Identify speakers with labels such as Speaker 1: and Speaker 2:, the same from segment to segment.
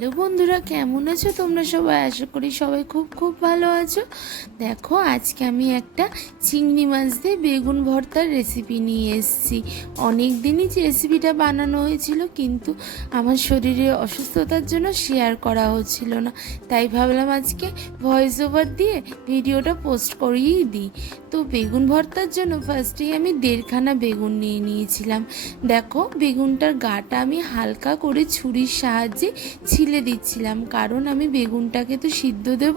Speaker 1: Hello বন্ধুরা, কেমন আছো তোমরা সবাই? আশা করি সবাই খুব খুব ভালো আছো। দেখো, আজকে আমি একটা চিংড়ি মাছ দিয়ে বেগুন ভর্তার রেসিপি নিয়ে এসেছি। অনেক দিনই যে রেসিপিটা বানানো হয়েছিল, কিন্তু আমার শরীরে অসুস্থতার জন্য শেয়ার করা হচ্ছিল না। তাই ভাবলাম আজকে ভয়েস ওভার দিয়ে ভিডিওটা পোস্ট করিয়েই দিই। তো বেগুন ভর্তার জন্য ফার্স্টেই আমি দেড়খানা বেগুন নিয়ে নিয়েছিলাম। দেখো, বেগুনটার গাটা আমি হালকা করে ছুরির সাহায্যে ছিলে দিচ্ছিলাম। কারণ আমি বেগুনটাকে তো সিদ্ধ দেব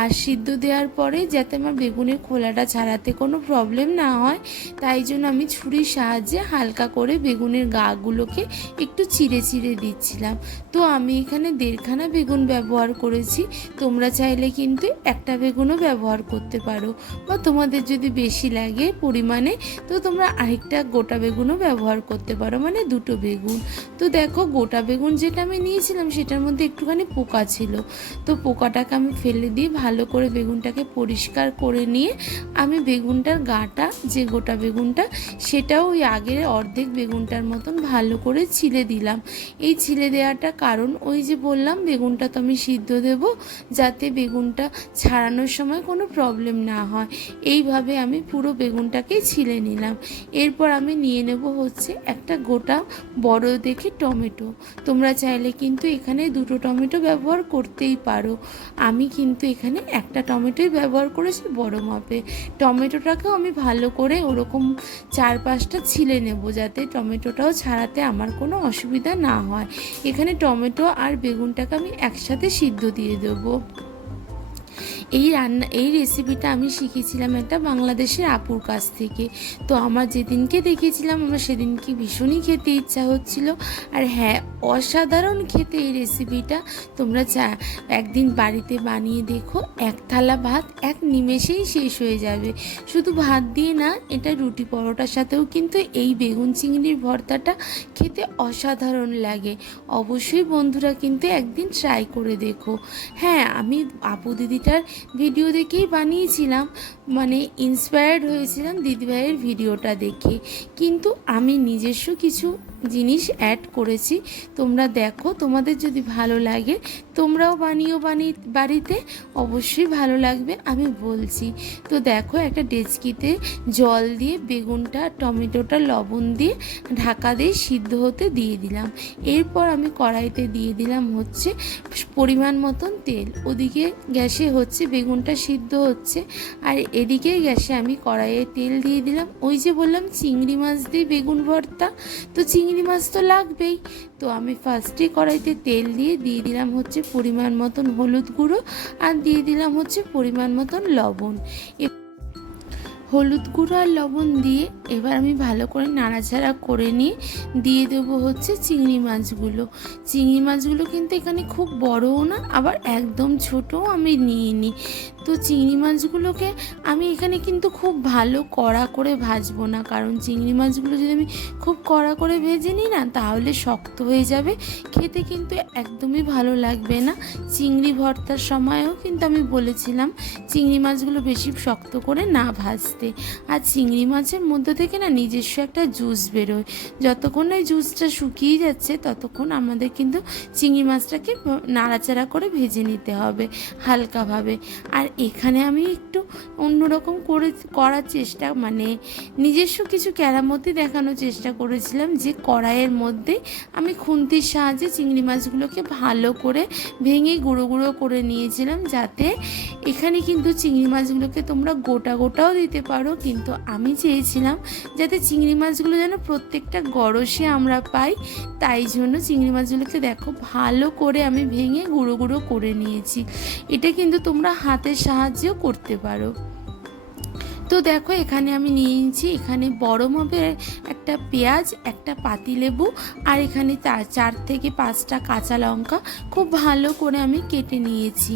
Speaker 1: আর সিদ্ধ দেওয়ার পরে যাতে আমার বেগুনের খোলাটা ছাড়াতে কোনো প্রবলেম না হয়, তাই জন্য আমি ছুরির সাহায্যে হালকা করে বেগুনের গাগুলোকে একটু চিড়ে চিড়ে দিচ্ছিলাম। তো আমি এখানে দেড়খানা বেগুন ব্যবহার করেছি। তোমরা চাইলে কিন্তু একটা বেগুনও ব্যবহার করতে পারো বা তোমাদের যদি বেশি লাগে পরিমাণে, তো তোমরা আরেকটা গোটা বেগুনও ব্যবহার করতে পারো মানে দুটো বেগুন। তো দেখো গোটা বেগুন যেটা আমি নিয়েছিলাম সেটার মধ্যে একটুখানি পোকা ছিল। তো পোকাটাকে আমি ফেলে দিয়ে ভালো করে বেগুনটাকে পরিষ্কার করে নিয়ে আমি বেগুনটার গাটা, যে গোটা বেগুনটা, সেটাও ওই আগের অর্ধেক বেগুনটার মতন ভালো করে ছিলে দিলাম। এই ছিলে দেওয়াটা কারণ ওই যে বললাম, বেগুনটা তো আমি সিদ্ধ দেব যাতে বেগুনটা ছাড়ানোর সময় কোনো প্রবলেম না হয়। এইভাবে আমি পুরো বেগুনটাকে ছিলে নিলাম। এরপর আমি নিয়ে নেব হচ্ছে একটা গোটা বড় দেখে টমেটো। তোমরা চাইলে কিন্তু এখানে দুটো টমেটো ব্যবহার করতেই পারো। আমি কিন্তু এখানে একটা টমেটোই ব্যবহার করেছি বড় মাপে। টমেটোটাকেও আমি ভালো করে ওরকম চার পাঁচটা ছিলে নেব যাতে টমেটোটাও ছাড়াতে আমার কোনো অসুবিধা না হয়। এখানে টমেটো আর বেগুনটাকে আমি একসাথে সিদ্ধ দিয়ে দেবো। এই রান্না, এই রেসিপিটা আমি শিখেছিলাম একটা বাংলাদেশের আপুর কাছ থেকে। তো আমার যেদিনকে দেখেছিলাম, আমার সেদিনকে ভীষণই খেতে ইচ্ছা হচ্ছিল। আর হ্যাঁ অসাধারণ খেতে এই রেসিপিটা তোমরা চা, একদিন বাড়িতে বানিয়ে দেখো, এক থালা ভাত, এক নিমেষেই শেষ হয়ে যাবে। শুধু ভাত দিয়ে না, এটা রুটি পরোটার সাথেও কিন্তু এই বেগুন চিংড়ির ভর্তাটা খেতে অসাধারণ লাগে। অবশ্যই বন্ধুরা কিন্তু একদিন ট্রাই করে দেখো। হ্যাঁ আমি আপু দিদিটার ভিডিও দেখেই বানিয়েছিলাম। মানে ইন্সপায়ার্ড হয়েছিলাম দিদিভাইয়ের ভিডিওটা দেখে। কিন্তু আমি নিজস্ব কিছু জিনিস অ্যাড করেছি। তোমরা দেখো, তোমাদের যদি ভালো লাগে, তোমরাও বানিও বানি, বাড়িতে, অবশ্যই ভালো লাগবে, আমি বলছি। তো দেখো, একটা ডেচকিতে জল দিয়ে, বেগুনটা, টমেটোটা, লবণ দিয়ে, ঢাকা দিয়ে সিদ্ধ হতে দিয়ে দিলাম। এরপর আমি কড়াইতে দিয়ে দিলাম হচ্ছে পরিমাণ মতন তেল। ওদিকে গ্যাসে হচ্ছে, বেগুনটা সিদ্ধ হচ্ছে, আর এদিকে গ্যাসে আমি কড়াইয়ে তেল দিয়ে দিলাম। ওই যে বললাম, চিংড়ি মাছ দিয়ে বেগুন ভর্তা। তো চিংড়ি মাছ তো লাগবেই। তো আমি ফার্স্টে কড়াইতে তেল দিয়ে দিয়ে দিলাম হচ্ছে পরিমাণ মতন হলুদ গুঁড়ো আর দিয়ে দিলাম হচ্ছে পরিমাণ মতন লবণ। এ- হলুদ গুঁড়ো আর লবণ দিয়ে এবার আমি ভালো করে নাড়াচাড়া করে নিয়ে দিয়ে দেবো হচ্ছে চিংড়ি মাছগুলো। চিংড়ি মাছগুলো কিন্তু এখানে খুব বড়ও না, আবার একদম ছোটও আমি নিয়ে নিই। তো চিংড়ি মাছগুলোকে আমি এখানে কিন্তু খুব ভালো কড়া করে ভাজবো না, কারণ চিংড়ি মাছগুলো যদি আমি খুব কড়া করে ভেজে নিই না, তাহলে শক্ত হয়ে যাবে। খেতে কিন্তু একদমই ভালো লাগবে না। চিংড়ি ভর্তার সময়ও কিন্তু আমি বলেছিলাম চিংড়ি মাছগুলো বেশি শক্ত করে না ভাজতে। আর চিংড়ি মাছের মধ্যে থেকে না নিজস্ব একটা জুস বেরোয়। যতক্ষণ এই জুসটা শুকিয়ে যাচ্ছে, ততক্ষণ আমাদের কিন্তু চিংড়ি মাছটাকে নাড়াচাড়া করে ভেজে নিতে হবে হালকাভাবে। আর এখানে আমি একটু অন্যরকম করে করার চেষ্টা মানে নিজস্ব কিছু কেরামতি দেখানোর চেষ্টা করেছিলাম যে কড়াইয়ের মধ্যে আমি খুন্তির সাহায্যে চিংড়ি মাছগুলোকে ভালো করে ভেঙে গুঁড়ো গুঁড়ো করে নিয়েছিলাম যাতে এখানে কিন্তু চিংড়ি মাছগুলোকে তোমরা গোটা গোটাও দিতে পারো। কিন্তু আমি চেয়েছিলাম যাতে চিংড়ি মাছগুলো যেন প্রত্যেকটা গরসে আমরা পাই। তাই জন্য চিংড়ি মাছগুলোকে দেখো ভালো করে আমি ভেঙে গুঁড়ো গুঁড়ো করে নিয়েছি। এটা কিন্তু তোমরা হাতের সাহায্যেও করতে পারো। তো দেখো, এখানে আমি নিয়ে নিয়েছি, এখানে বড় মাপের একটা পেঁয়াজ, একটা পাতিলেবু আর এখানে চার থেকে পাঁচটা কাঁচা লঙ্কা। খুব ভালো করে আমি কেটে নিয়েছি।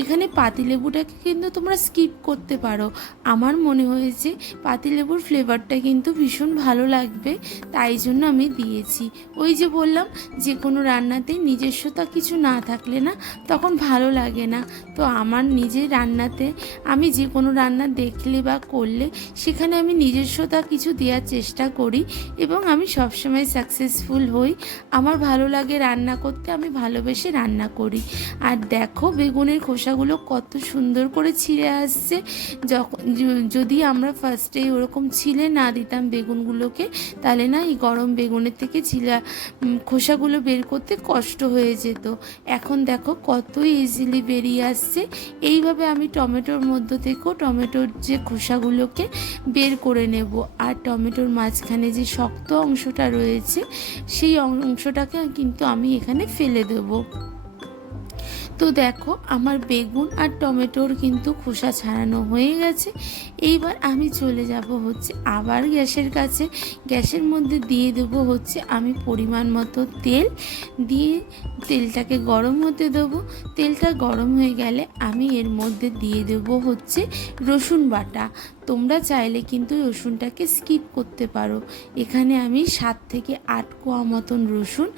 Speaker 1: এখানে পাতিলেবুটাকে কিন্তু তোমরা স্কিপ করতে পারো। আমার মনে হয়েছে পাতিলেবুর ফ্লেভারটা কিন্তু ভীষণ ভালো লাগবে, তাই জন্য আমি দিয়েছি। ওই যে বললাম যে কোনো রান্নাতে নিজস্বতা কিছু না থাকলে না তখন ভালো লাগে না। তো আমার নিজের রান্নাতে আমি যে কোনো রান্না দেখলে বা করলে সেখানে আমি নিজস্বতা কিছু দেওয়ার চেষ্টা করি এবং আমি সবসময় সাকসেসফুল হই। আমার ভালো লাগে রান্না করতে, আমি ভালোবেসে রান্না করি। আর দেখো বেগুনের খোসাগুলো কত সুন্দর করে ছিঁড়ে আসছে। যখন যদি আমরা ফার্স্টে ওরকম ছিলে না দিতাম বেগুনগুলোকে, তাহলে না এই গরম বেগুনের থেকে ছিলা খোসাগুলো বের করতে কষ্ট হয়ে যেত। এখন দেখো কত ইজিলি বেরিয়ে আসছে। এইভাবে আমি টমেটোর মধ্য থেকেও টমেটোর যে খোসাগুলোকে বের করে নেব। আর টমেটোর মাঝখানে যে শক্ত অংশটা রয়েছে, সেই অংশটাকে কিন্তু আমি এখানে ফেলে দেবো। তো দেখো, আমার বেগুন আর টমেটোর কিন্তু খোসা ছাড়ানো হয়ে গেছে। এইবার আমি চলে যাব হচ্ছে আবার গ্যাসের কাছে। গ্যাসের মধ্যে দিয়ে দেবো হচ্ছে আমি পরিমাণ মতো তেল। দিয়ে তেলটাকে গরম হতে দেবো। তেলটা গরম হয়ে গেলে আমি এর মধ্যে দিয়ে দেবো হচ্ছে রসুন বাটা। তোমরা চাইলে কিন্তু রসুনটাকে স্কিপ করতে পারো। এখানে আমি সাত থেকে আট কোয়া মতন রসুন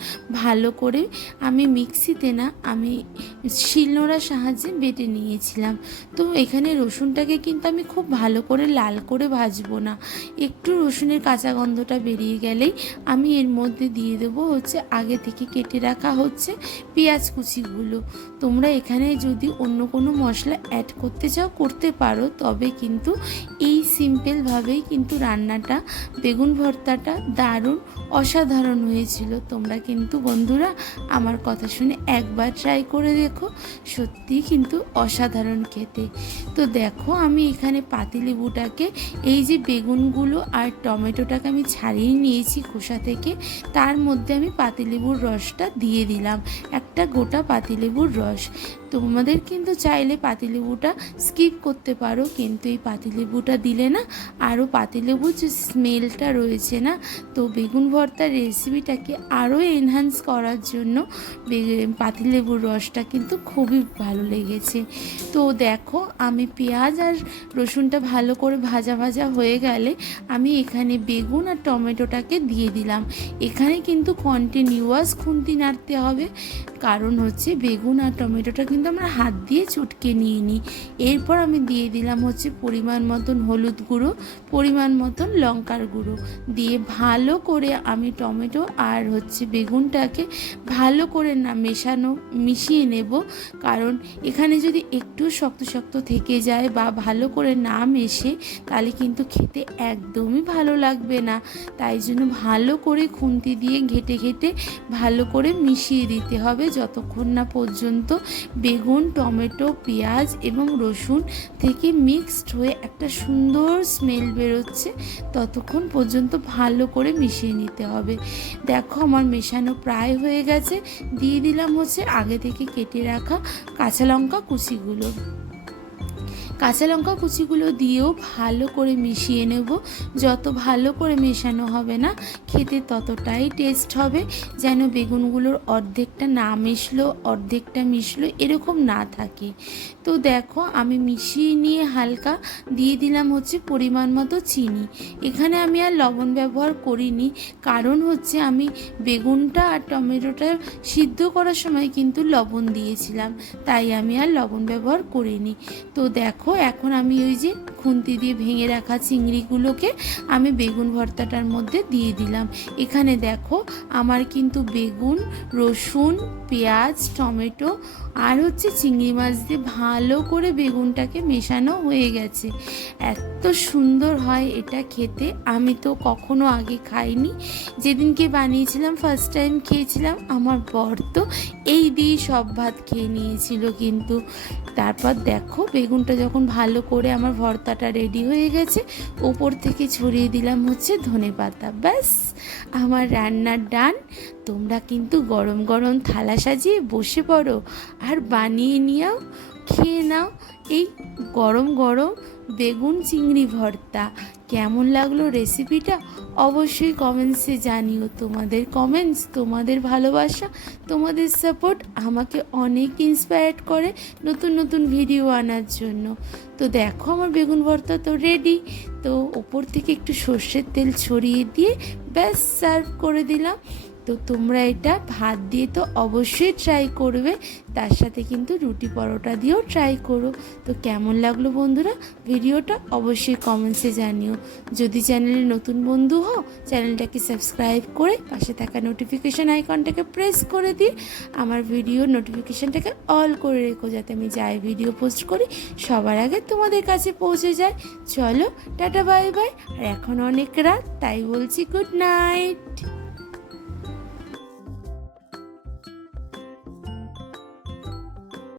Speaker 1: ভালো করে আমি মিক্সিতে না আমি শিলনোড়ার সাহায্যে বেটে নিয়েছিলাম। তো এখানে রসুনটাকে কিন্তু আমি খুব ভালো করে লাল করে ভাজবো না। একটু রসুনের কাঁচা গন্ধটা বেরিয়ে গেলেই আমি এর মধ্যে দিয়ে দেবো হচ্ছে আগে থেকে কেটে রাখা হচ্ছে পেঁয়াজ কুচিগুলো। তোমরা এখানে যদি অন্য কোনো মশলা অ্যাড করতে চাও, করতে পারো, তবে কিন্তু এই সিম্পলভাবেই কিন্তু রান্নাটা, বেগুন ভর্তাটা দারুণ অসাধারণ হয়েছিল। তোমরা কিন্তু বন্ধুরা আমার কথা শুনে একবার ট্রাই করে দেখো, সত্যিই কিন্তু অসাধারণ খেতে। তো দেখো আমি এখানে পাতিলেবুটাকে, এই যে বেগুনগুলো আর টমেটোটাকে আমি ছাড়িয়ে নিয়েছি খোসা থেকে, তার মধ্যে আমি পাতিলেবুর রসটা দিয়ে দিলাম, একটা গোটা পাতিলেবুর রস। তোমাদের কিন্তু চাইলে পাতিলেবুটা স্কিপ করতে পারো, কিন্তু এই পাতিলেবুটা দিলে না আরও পাতিলেবুর যে স্মেলটা রয়েছে না, তো বেগুন ভর্তার রেসিপিটাকে আরও এনহান্স করার জন্য পাতিলেবুর রসটা কিন্তু খুবই ভালো লেগেছে। তো দেখো, আমি পেঁয়াজ আর রসুনটা ভালো করে ভাজা ভাজা হয়ে গেলে আমি এখানে বেগুন আর টমেটোটাকে দিয়ে দিলাম। এখানে কিন্তু কন্টিনিউয়াস খুন্তি নাড়তে হবে। কারণ হচ্ছে বেগুন আর টমেটোটা কিন্তু আমরা হাত দিয়ে চটকে নিয়ে নিই এরপর আমি দিয়ে দিলাম হচ্ছে পরিমাণ মতন হলুদ গুঁড়ো, পরিমাণ মতন লঙ্কার গুঁড়ো। দিয়ে ভালো করে আমি টমেটো আর হচ্ছে বেগুনটাকে ভালো করে না মেশানো, মিশিয়ে নেব। কারণ এখানে যদি একটু শক্ত শক্ত থেকে যায় বা ভালো করে না মেশে, তাহলে কিন্তু খেতে একদমই ভালো লাগবে না। তাই জন্য ভালো করে খুন্তি দিয়ে ঘেটে ঘেটে ভালো করে মিশিয়ে দিতে হবে যতক্ষণ না পর্যন্ত বেগুন, টমেটো, পেঁয়াজ এবং রসুন থেকে মিক্সড হয়ে একটা সুন্দর স্মেল বেরোচ্ছে, ততক্ষণ পর্যন্ত ভালো করে মিশিয়ে নিতে হবে। দেখো আমার মেশানো প্রায় হয়ে গেছে। দিয়ে দিলাম হচ্ছে আগে থেকে কেটে রাখা কাঁচা লঙ্কা কুচিগুলো। কাঁচা লঙ্কা কুচিগুলো দিয়েও ভালো করে মিশিয়ে নেব। যত ভালো করে মেশানো হবে না, খেতে ততটাই টেস্ট হবে। যেন বেগুনগুলোর অর্ধেকটা না মিশলো, অর্ধেকটা মিশলো, এরকম না থাকে। তো দেখো, আমি মিশিয়ে নিয়ে হালকা দিয়ে দিলাম হচ্ছে পরিমাণ মতো চিনি। এখানে আমি আর লবণ ব্যবহার করিনি, কারণ হচ্ছে আমি বেগুনটা আর টমেটোটা সিদ্ধ করার সময় কিন্তু লবণ দিয়েছিলাম, তাই আমি আর লবণ ব্যবহার করিনি। তো দেখো এখন আমি ওই যে খুন্তি দিয়ে ভেঙে রাখা চিংড়িগুলোকে আমি বেগুন ভর্তাটার মধ্যে দিয়ে দিলাম। এখানে দেখো, আমার কিন্তু বেগুন, রসুন, পেঁয়াজ, টমেটো আর হচ্ছে চিংড়ি মাছ দিয়ে ভালো করে বেগুনটাকে মেশানো হয়ে গেছে। এত সুন্দর হয় এটা খেতে। আমি তো কখনো আগে খাইনি। যেদিনকে বানিয়েছিলাম ফার্স্ট টাইম খেয়েছিলাম, আমার বর তো এই দিয়ে সব ভাত খেয়ে নিয়েছিল কিন্তু। তারপর দেখো, বেগুনটা যখন ভালো করে আমার ভর্তাটা রেডি হয়ে গেছে। ওপর থেকে ছড়িয়ে দিলাম হচ্ছে ধনে পাতা। ব্যাস, আমার রান্নার ডান তোমরা কিন্তু গরম গরম থালা সাজিয়ে বসে পড়ো আর বানিয়ে নিয়েও, খেয়ে নাও এই গরম গরম বেগুন চিংড়ি ভর্তা। কেমন লাগল রেসিপিটা অবশ্যই কমেন্টসে জানিও। তোমাদের কমেন্টস তোমাদের ভালোবাসা, তোমাদের সাপোর্ট আমাকে অনেক ইন্সপায়ার্ড করে নতুন নতুন ভিডিও আনার জন্য। তো দেখো আমার বেগুন ভর্তা তো রেডি তো ওপর থেকে একটু সর্ষের তেল ছড়িয়ে দিয়ে ব্যাস সার্ভ করে দিলাম। তো তোমরা এটা ভাত দিয়ে তো অবশ্যই ট্রাই করবে, তার সাথে কিন্তু রুটি পরোটা দিয়েও ট্রাই করো। তো কেমন লাগল বন্ধুরা? ভিডিওটা অবশ্যই কমেন্টসে জানিও। যদি চ্যানেলে নতুন বন্ধু হও চ্যানেলটাকে সাবস্ক্রাইব করে পাশে থাকা নোটিফিকেশান আইকনটাকে প্রেস করে দিয়ে আমার ভিডিও নোটিফিকেশানটাকে অল করে রেখো যাতে আমি যাই ভিডিও পোস্ট করি, সবার আগে তোমাদের কাছে পৌঁছে যায়। চলো, টাটা বাই বাই আর এখন অনেক রাত, তাই বলছি গুড নাইট